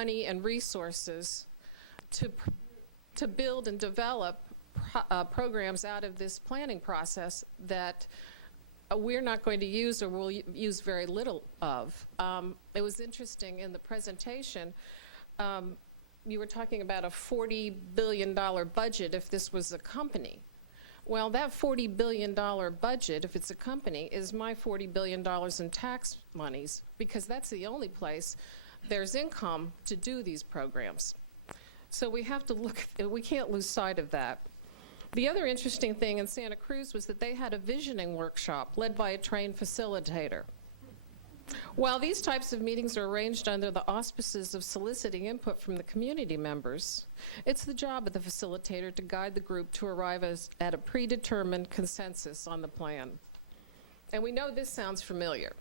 money and resources to build and develop programs out of this planning process that we're not going to use or will use very little of. It was interesting in the presentation, you were talking about a $40 billion budget if this was a company. Well, that $40 billion budget, if it's a company, is my $40 billion in tax monies, because that's the only place there's income to do these programs. So we have to look, we can't lose sight of that. The other interesting thing in Santa Cruz was that they had a visioning workshop led by a trained facilitator. While these types of meetings are arranged under the auspices of soliciting input from the community members, it's the job of the facilitator to guide the group to arrive at a predetermined consensus on the plan. And we know this sounds familiar.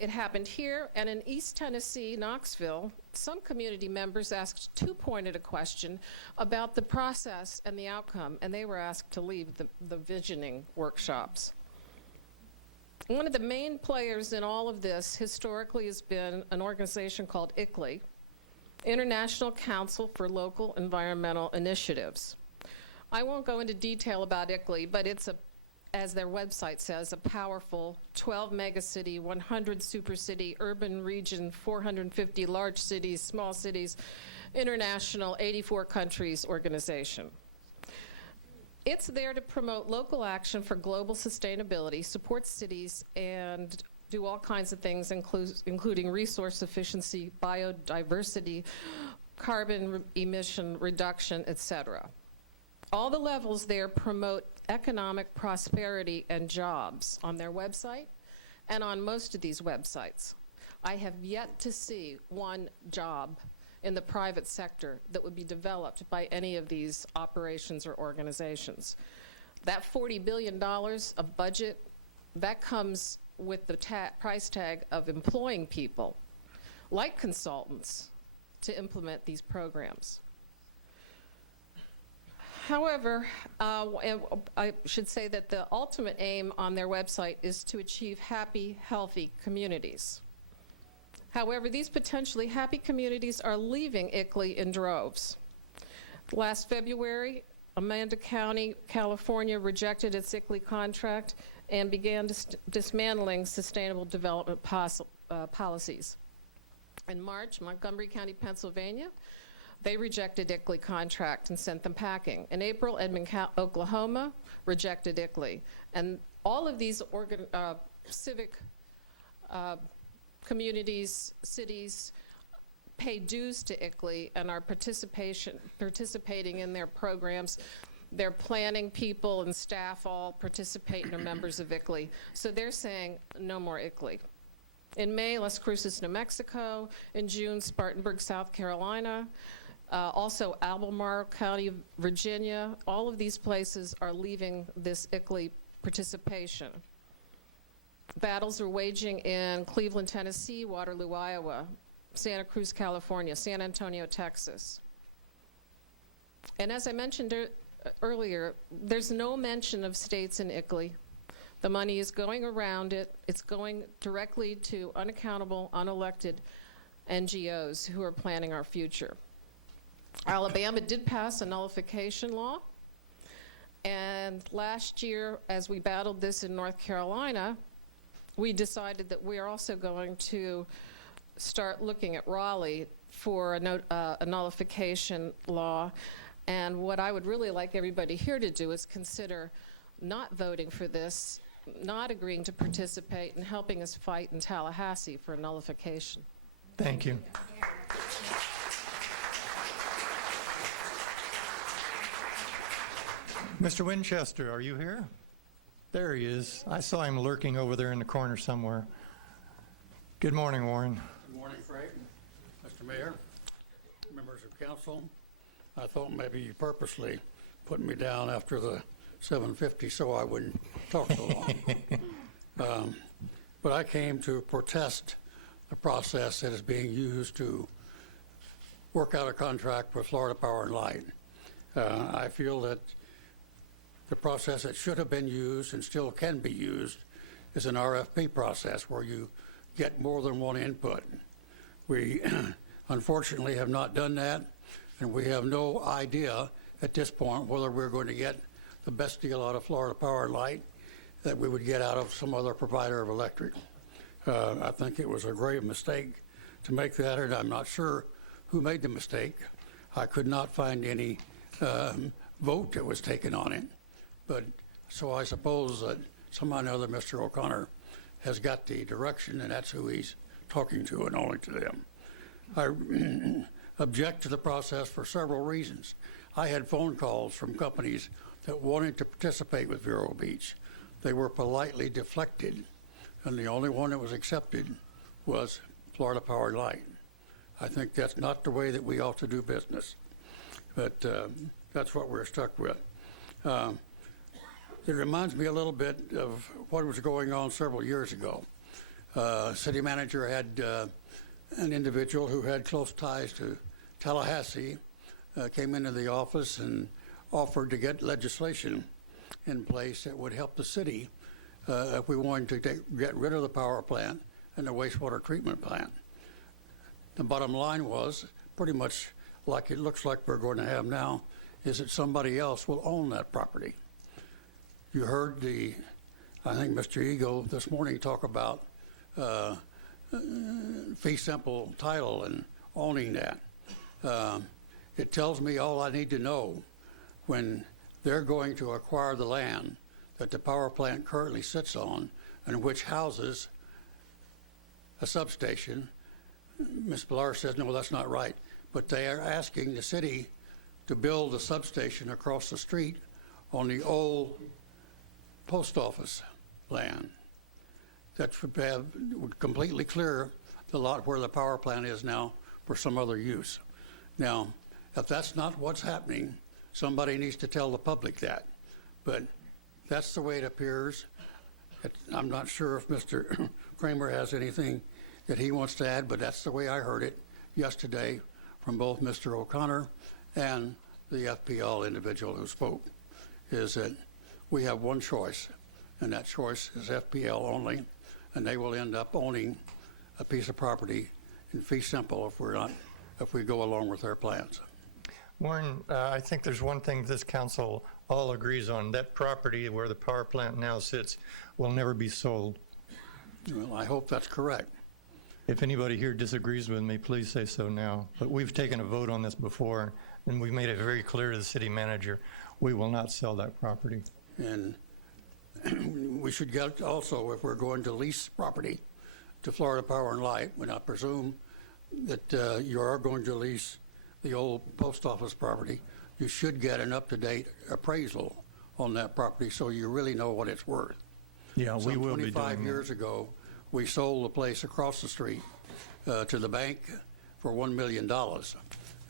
It happened here, and in East Tennessee, Knoxville, some community members asked too pointed a question about the process and the outcome, and they were asked to leave the visioning workshops. One of the main players in all of this historically has been an organization called ICLEI, International Council for Local Environmental Initiatives. I won't go into detail about ICLEI, but it's as their website says, a powerful 12 megacity, 100 supercity, urban region, 450 large cities, small cities, international, 84 countries organization. It's there to promote local action for global sustainability, support cities, and do all kinds of things, including resource efficiency, biodiversity, carbon emission reduction, etc. All the levels there promote economic prosperity and jobs on their website and on most of these websites. I have yet to see one job in the private sector that would be developed by any of these operations or organizations. That $40 billion of budget, that comes with the price tag of employing people, like consultants, to implement these programs. However, I should say that the ultimate aim on their website is to achieve happy, healthy communities. However, these potentially happy communities are leaving ICLEI in droves. Last February, Amanda County, California rejected its ICLEI contract and began dismantling sustainable development policies. In March, Montgomery County, Pennsylvania, they rejected ICLEI contract and sent them packing. In April, Edmond, Oklahoma rejected ICLEI. And all of these civic communities, cities, pay dues to ICLEI and are participating in their programs. Their planning people and staff all participate and are members of ICLEI. So they're saying no more ICLEI. In May, Las Cruces, New Mexico. In June, Spartanburg, South Carolina. Also Albemarle County, Virginia. All of these places are leaving this ICLEI participation. Battles are waging in Cleveland, Tennessee, Waterloo, Iowa, Santa Cruz, California, San Antonio, Texas. And as I mentioned earlier, there's no mention of states in ICLEI. The money is going around it. It's going directly to unaccountable, unelected NGOs who are planning our future. Alabama did pass a nullification law. And last year, as we battled this in North Carolina, we decided that we are also going to start looking at Raleigh for a nullification law. And what I would really like everybody here to do is consider not voting for this, not agreeing to participate, and helping us fight in Tallahassee for nullification. Thank you. Mr. Winchester, are you here? There he is. I saw him lurking over there in the corner somewhere. Good morning, Warren. Good morning, Frank, Mr. Mayor, members of council. I thought maybe you purposely put me down after the 7:50 so I wouldn't talk so long. But I came to protest the process that is being used to work out a contract with Florida Power and Light. I feel that the process that should have been used and still can be used is an RFP process where you get more than one input. unfortunately have not done that, and we have no idea at this point whether we're going to get the best deal out of Florida Power and Light that we would get out of some other provider of electric. I think it was a grave mistake to make that, and I'm not sure who made the mistake. I could not find any vote that was taken on it. But so I suppose that somehow or other Mr. O'Connor has got the direction, and that's who he's talking to and only to them. I object to the process for several reasons. I had phone calls from companies that wanted to participate with Vero Beach. They were politely deflected, and the only one that was accepted was Florida Power and Light. I think that's not the way that we ought to do business, but that's what we're stuck with. It reminds me a little bit of what was going on several years ago. City manager had an individual who had close ties to Tallahassee came into the office and offered to get legislation in place that would help the city if we wanted to get rid of the power plant and the wastewater treatment plant. The bottom line was pretty much like it looks like we're going to have now, is that somebody else will own that property. You heard I think Mr. Eagle this morning talk about fee simple title and owning that. It tells me all I need to know when they're going to acquire the land that the power plant currently sits on and which houses a substation. Ms. Villar says, no, that's not right. But they are asking the city to build a substation across the street on the old post office land. That would completely clear the lot where the power plant is now for some other use. Now, if that's not what's happening, somebody needs to tell the public that. But that's the way it appears. I'm not sure if Mr. Kramer has anything that he wants to add, but that's the way I heard it yesterday from both Mr. O'Connor and the FPL individual who spoke, is that we have one choice, and that choice is FPL only, and they will end up owning a piece of property in fee simple if we go along with their plans. Warren, I think there's one thing this council all agrees on. That property where the power plant now sits will never be sold. Well, I hope that's correct. If anybody here disagrees with me, please say so now. But we've taken a vote on this before, and we made it very clear to the city manager, we will not sell that property. And we should get also, if we're going to lease property to Florida Power and Light, when I presume that you are going to lease the old post office property, you should get an up-to-date appraisal on that property so you really know what it's worth. Yeah, we will be doing 25 that. years ago, we sold the place across the street to the bank for $1 million.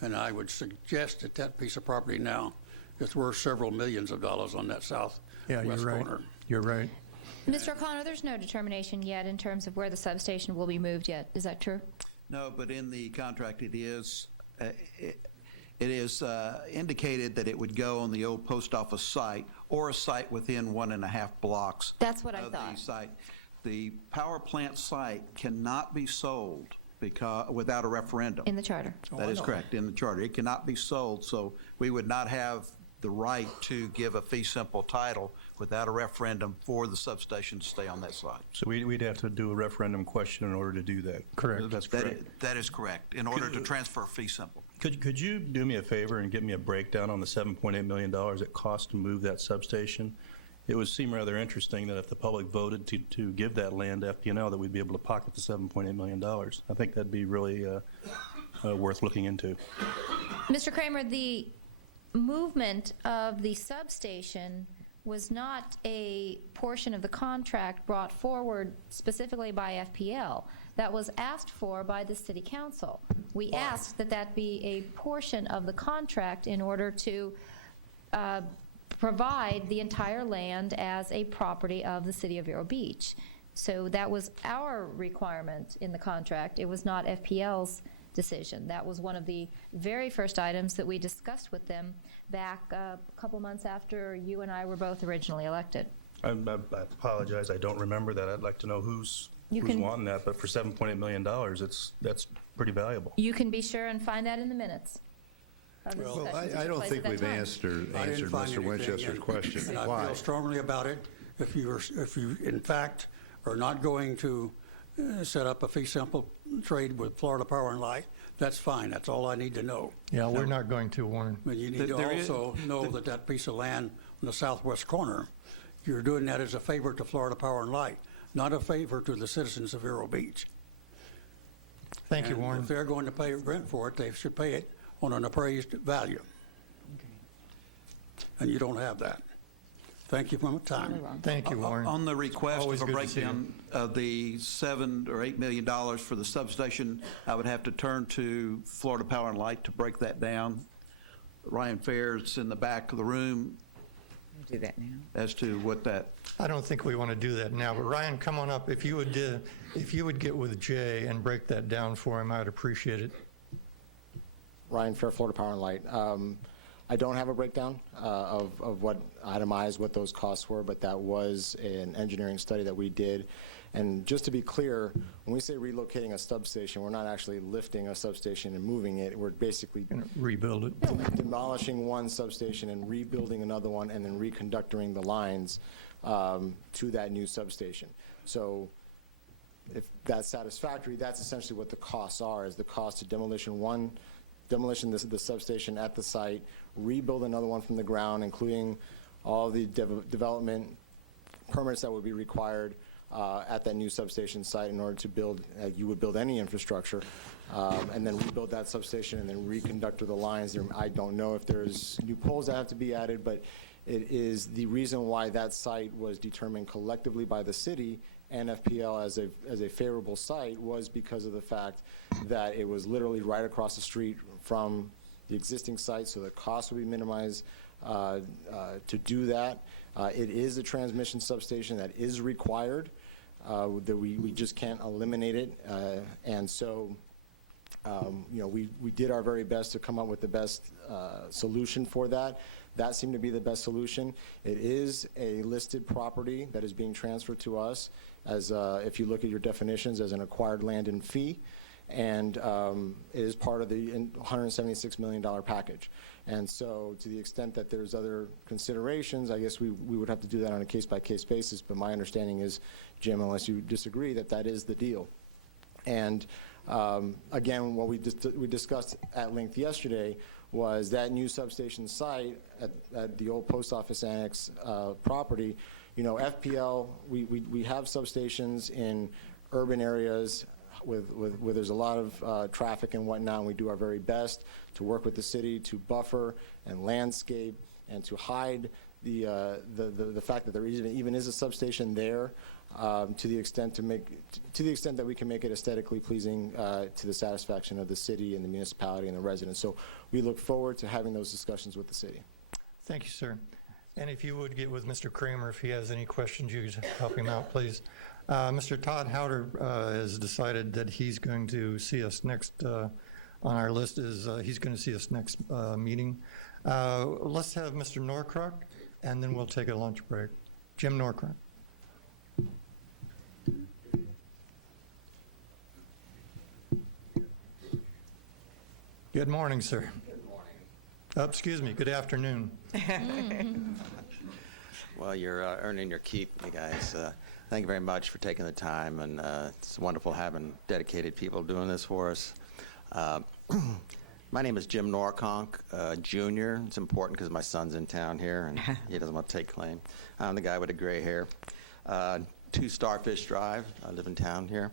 And I would suggest that that piece of property now is worth several millions of dollars on that southwest corner. You're right. Mr. O'Connor, there's no determination yet in terms of where the substation will be moved yet. Is that true? No, but in the contract it is indicated that it would go on the old post office site or a site within 1.5 blocks. That's what I of thought. The site. The power plant site cannot be sold without a referendum. In the charter. That is correct, in the charter. It cannot be sold, so we would not have the right to give a fee simple title without a referendum for the substation to stay on that site. So we'd have to do a referendum question in order to do that. Correct. That's correct. That is correct, in order to transfer fee simple. Could you do me a favor and give me a breakdown on the $7.8 million it cost to move that substation? It would seem rather interesting that if the public voted to give that land to FPL, that we'd be able to pocket the $7.8 million. I think that'd be really worth looking into. Mr. Kramer, the movement of the substation was not a portion of the contract brought forward specifically by FPL. That was asked for by the City Council. We asked that that be a portion of the contract in order to provide the entire land as a property of the City of Vero Beach. So that was our requirement in the contract. It was not FPL's decision. That was one of the very first items that we discussed with them back a couple months after you and I were both originally elected. I apologize, I don't remember that. I'd like to know whose You who's can- wanting that, but for $7.8 million, that's pretty valuable. You can be sure and find that in the minutes. of the Well, discussions that I took don't place think at that we've time. answered I didn't find Mr. anything, Winchester's and- question. And I Why? feel strongly about it. If you in fact are not going to set up a fee simple trade with Florida Power and Light, that's fine. That's all I need to know. Yeah, we're not going to, Warren. But you need to There is- also know that that piece of land on the southwest corner, you're doing that as a favor to Florida Power and Light, not a favor to the citizens of Vero Beach. Thank you, And Warren. if they're going to pay rent for it, they should pay it on an appraised value. And you don't have that. Thank you for my time. Thank you, Warren. On the request Always of a good to see you. breakdown of the $7 or $8 million for the substation, I would have to turn to Florida Power and Light to break that down. Ryan Fair's in the back of the room Do that now. as to what that, I don't think we want to do that now, but Ryan, come on up. If you would get with Jay and break that down for him, I'd appreciate it. Ryan Fair, Florida Power and Light. I don't have a breakdown of what itemized what those costs were, but that was an engineering study that we did. And just to be clear, when we say relocating a substation, we're not actually lifting a substation and moving it. We're basically Rebuild it. demolishing one substation and rebuilding another one and then reconducting the lines to that new substation. So if that's satisfactory, that's essentially what the costs are, is the cost of demolition the substation at the site, rebuild another one from the ground, including all the development permits that would be required at that new substation site in order to build, you would build any infrastructure, and then rebuild that substation and then reconductor the lines. I don't know if there's new poles that have to be added, but it is the reason why that site was determined collectively by the city and FPL as a favorable site was because of the fact that it was literally right across the street from the existing site, so the cost would be minimized to do that. It is a transmission substation that is required, that we just can't eliminate it. And so, we did our very best to come up with the best solution for that. That seemed to be the best solution. It is a listed property that is being transferred to us as, if you look at your definitions, as an acquired land and fee, and it is part of the $176 million package. And so to the extent that there's other considerations, I guess we would have to do that on a case-by-case basis, but my understanding is, Jim, unless you disagree, that is the deal. And again, what we discussed at length yesterday was that new substation site at the old post office annex property. FPL, we have substations in urban areas where there's a lot of traffic and whatnot, and we do our very best to work with the city to buffer and landscape and to hide the fact that there even is a substation there, to the extent that we can make it aesthetically pleasing to the satisfaction of the city and the municipality and the residents. So we look forward to having those discussions with the city. Thank you, sir. And if you would get with Mr. Kramer, if he has any questions, you could help him out, please. Mr. Todd Howder has decided that he's going to see us next on our list. He's going to see us next meeting. Let's have Mr. Norcrock, and then we'll take a lunch break. Jim Norcrock. Good morning, sir. Good morning. Excuse me, good afternoon. Well, you're earning your keep, you guys. Thank you very much for taking the time, and it's wonderful having dedicated people doing this for us. My name is Jim Norconk, Jr. It's important because my son's in town here, and he doesn't want to take claim. I'm the guy with the gray hair. 2 Starfish Drive. I live in town here.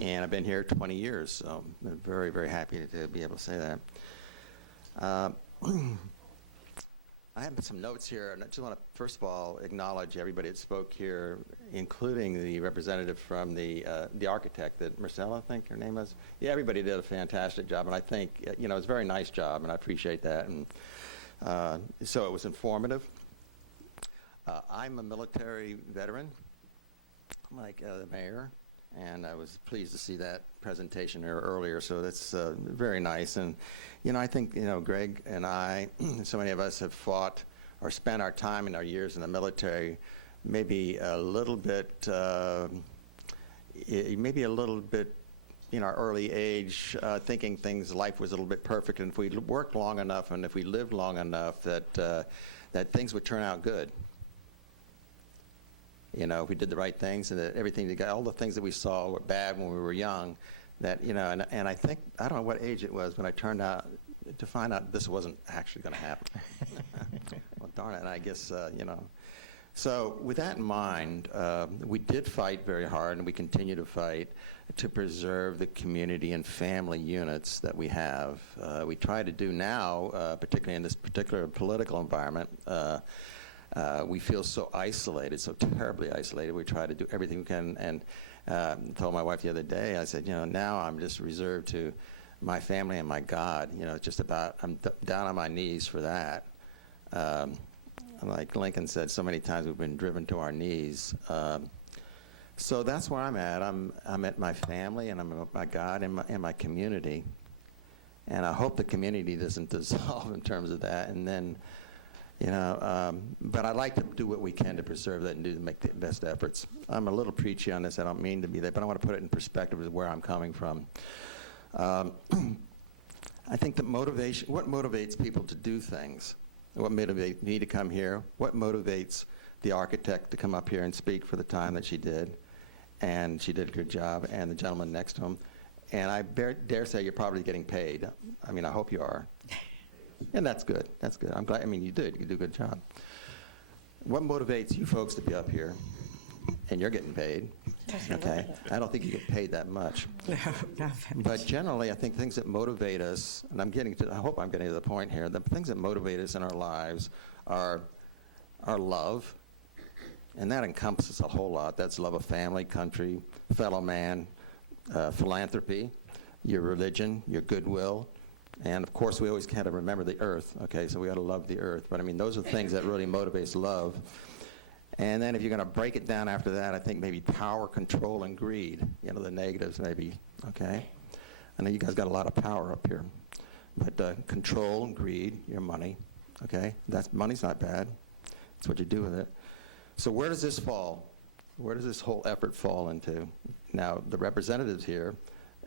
And I've been here 20 years, so I'm very, very happy to be able to say that. I have some notes here, and I just want to, first of all, acknowledge everybody that spoke here, including the representative from the architect, that Marcella, I think her name was. Yeah, everybody did a fantastic job, and I think, it was a very nice job, and I appreciate that. And so it was informative. I'm a military veteran, like the mayor, and I was pleased to see that presentation here earlier, so that's very nice. And, I think, Greg and I, so many of us have fought or spent our time in our years in the military maybe a little bit maybe a little bit, in our early age, thinking life was a little bit perfect, and if we worked long enough and if we lived long enough, that things would turn out good. You know, if we did the right things, and that everything, all the things that we saw were bad when we were young, that, you know, and I think, I don't know what age it was when I turned out to find out this wasn't actually going to happen. Well, darn it, I guess, you know. So with that in mind, we did fight very hard, and we continue to fight to preserve the community and family units that we have. We try to do now, particularly in this particular political environment, we feel so isolated, so terribly isolated. We try to do everything we can, and told my wife the other day, I said, you know, now I'm just reserved to my family and my God. You know, it's just about, I'm down on my knees for that. Like Lincoln said, so many times we've been driven to our knees. So that's where I'm at. I'm at my family, and I'm at my God and my community. And I hope the community doesn't dissolve in terms of that. And then, you know, but I'd like to do what we can to preserve that and to make the best efforts. I'm a little preachy on this. I don't mean to be that, but I want to put it in perspective of where I'm coming from. I think that motivation, what motivates people to do things? What motivates me to come here? What motivates the architect to come up here and speak for the time that she did? And she did a good job, and the gentleman next to him. And I dare say you're probably getting paid. I mean, I hope you are. And that's good. That's good. I'm glad. I mean, you did. You do a good job. What motivates you folks to be up here? And you're getting paid. Okay. I don't think you get paid that much. But generally, I think things that motivate us, and I hope I'm getting to the point here, the things that motivate us in our lives are love, and that encompasses a whole lot. That's love of family, country, fellow man, philanthropy, your religion, your goodwill, and of course we always kind of remember the earth. Okay, so we got to love the earth. But I mean, those are the things that really motivates love. And then if you're going to break it down after that, I think maybe power, control, and greed. You know, the negatives maybe. Okay, I know you guys got a lot of power up here, but control and greed, your money. Okay, money's not bad. It's what you do with it. So where does this fall? Where does this whole effort fall into? Now, the representatives here,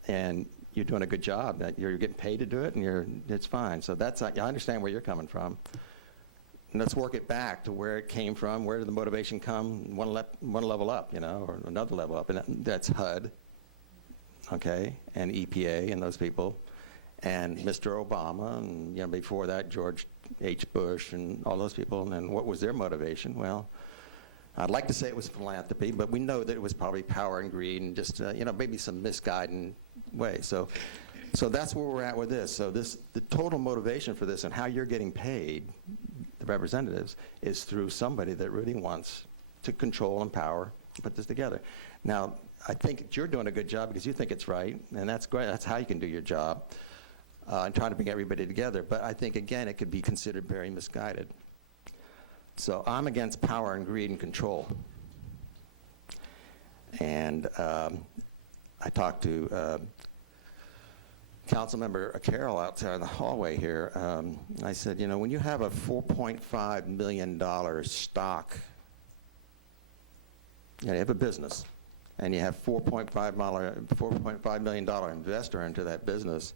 and you're doing a good job. You're getting paid to do it, and it's fine. So I understand where you're coming from. And let's work it back to where it came from. Where did the motivation come? One level up, you know, or another level up, and that's HUD, okay, and EPA and those people, and Mr. Obama, and you know, before that George H. Bush and all those people. And what was their motivation? Well, I'd like to say it was philanthropy, but we know that it was probably power and greed and just, you know, maybe some misguided way. So that's where we're at with this. So the total motivation for this and how you're getting paid, the representatives, is through somebody that really wants to control and power to put this together. Now, I think you're doing a good job because you think it's right, and that's great. That's how you can do your job, and trying to bring everybody together. But I think, again, it could be considered very misguided. So I'm against power and greed and control. And I talked to Councilmember Carroll outside in the hallway here. I said, you know, when you have a $4.5 million stock, you have a business, and you have $4.5 million investor into that business,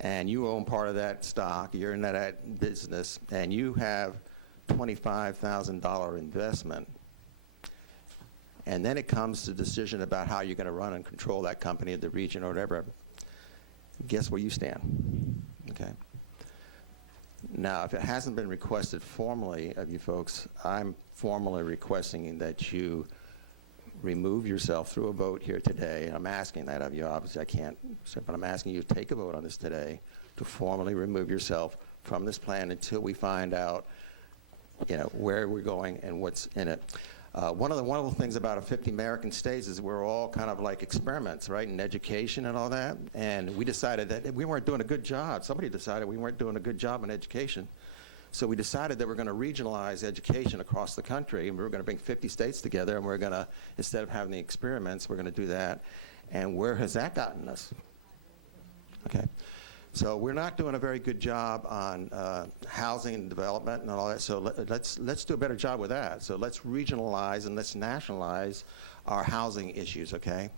and you own part of that stock, you're in that business, and you have $25,000 investment, and then it comes to the decision about how you're going to run and control that company, the region, or whatever. Guess where you stand, okay? Now, if it hasn't been requested formally of you folks, I'm formally requesting that you remove yourself through a vote here today. I'm asking that of you. Obviously, I can't, but I'm asking you to take a vote on this today to formally remove yourself from this plan until we find out, you know, where we're going and what's in it. One of the things about 50 American states is we're all kind of like experiments, right, in education and all that. And we decided that we weren't doing a good job. Somebody decided we weren't doing a good job in education. So we decided that we're going to regionalize education across the country, and we were going to bring 50 states together, and we're going to, instead of having the experiments, we're going to do that. And where has that gotten us? Okay. So we're not doing a very good job on housing and development and all that, so let's do a better job with that. So let's regionalize and let's nationalize our housing issues, okay?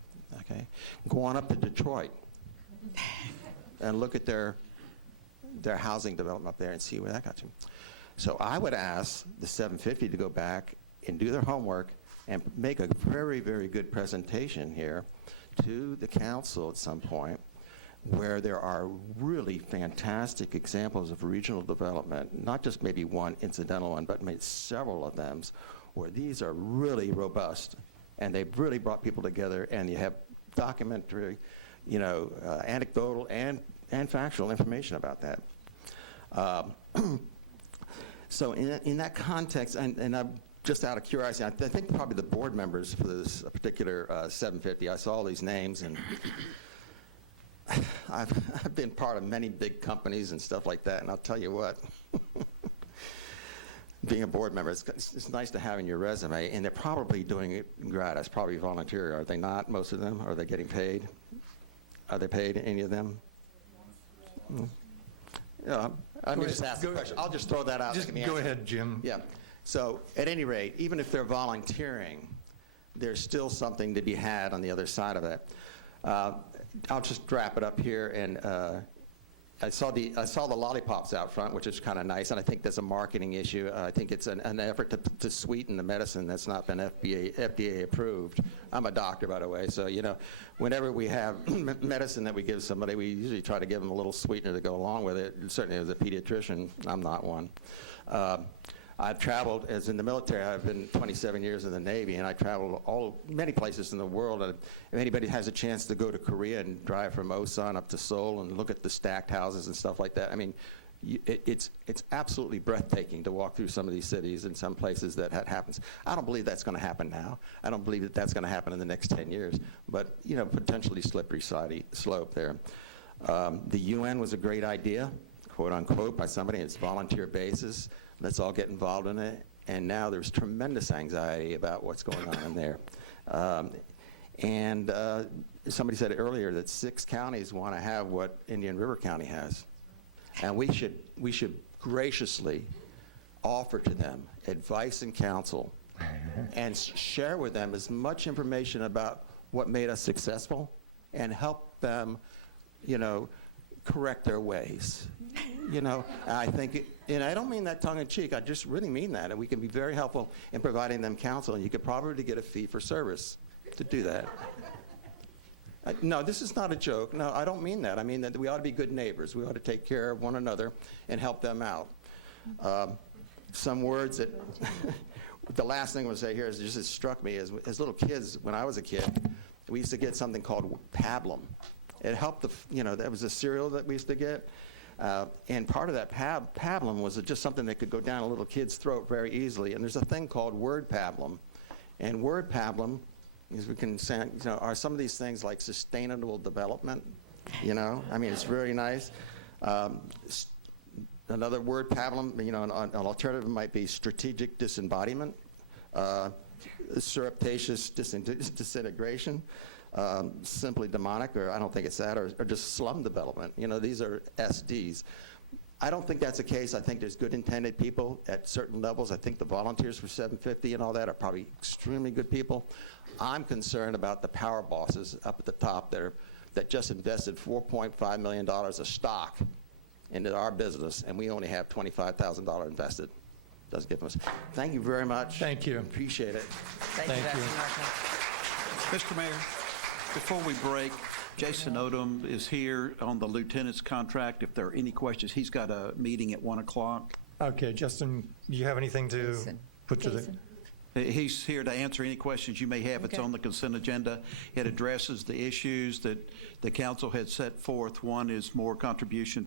Okay? Go on up to Detroit and look at their housing development up there and see where that got you. So I would ask the 750 to go back and do their homework and make a very, very good presentation here to the council at some point, where there are really fantastic examples of regional development, not just maybe one incidental one, but maybe several of them, where these are really robust, and they've really brought people together, and you have documentary, anecdotal and factual information about that. So in that context, and I'm just out of curiosity, I think probably the board members for this particular 750, I saw all these names, and I've been part of many big companies and stuff like that, and I'll tell you what, being a board member, it's nice to have in your resume, and they're probably doing it gratis, probably volunteer, are they not, most of them? Are they getting paid? Are they paid, any of them? Yeah, let me just ask the question. I'll just throw that out. Just go ahead, Jim. Yeah. So at any rate, even if they're volunteering, there's still something to be had on the other side of it. I'll just wrap it up here, and I saw the lollipops out front, which is kind of nice, and I think that's a marketing issue. I think it's an effort to sweeten the medicine that's not been FDA approved. I'm a doctor, by the way, so whenever we have medicine that we give somebody, we usually try to give them a little sweetener to go along with it. Certainly, as a pediatrician, I'm not one. I've traveled, as in the military, I've been 27 years in the Navy, and I traveled many places in the world. And if anybody has a chance to go to Korea and drive from Osan up to Seoul and look at the stacked houses and stuff like that, I mean, it's absolutely breathtaking to walk through some of these cities and some places that happens. I don't believe that's going to happen now. I don't believe that that's going to happen in the next 10 years, but, potentially slippery slope there. The UN was a great idea, quote unquote, by somebody. It's volunteer basis. Let's all get involved in it. And now there's tremendous anxiety about what's going on in there. Somebody said earlier that 6 counties want to have what Indian River County has. And we should graciously offer to them advice and counsel and share with them as much information about what made us successful and help them, correct their ways. I think, and I don't mean that tongue in cheek, I just really mean that, and we can be very helpful in providing them counsel, and you could probably get a fee for service to do that. No, this is not a joke. No, I don't mean that. I mean that we ought to be good neighbors. We ought to take care of one another and help them out. Some words that, the last thing I'm going to say here is just it struck me as little kids, when I was a kid, we used to get something called pablum. It helped that was a cereal that we used to get. And part of that pablum was just something that could go down a little kid's throat very easily. And there's a thing called word pablum. And word pablum, as we can say, are some of these things like sustainable development. I mean, it's very nice. Another word pablum, an alternative might be strategic disembodiment, surreptitious disintegration. Simply demonic, or I don't think it's that, or just slum development. These are SDs. I don't think that's the case. I think there's good intended people at certain levels. I think the volunteers for 750 and all that are probably extremely good people. I'm concerned about the power bosses up at the top that just invested $4.5 million of stock into our business, and we only have $25,000 invested. Doesn't give us. Thank you very much. Thank you. Appreciate it. Thank you. Mr. Mayor, before we break, Jason Odom is here on the lieutenant's contract. If there are any questions, he's got a meeting at 1 o'clock. Okay, Justin, do you have anything to put to the... Jason. He's here to answer any questions you may have. It's on the consent agenda. It addresses the issues that the council had set forth. One is more contribution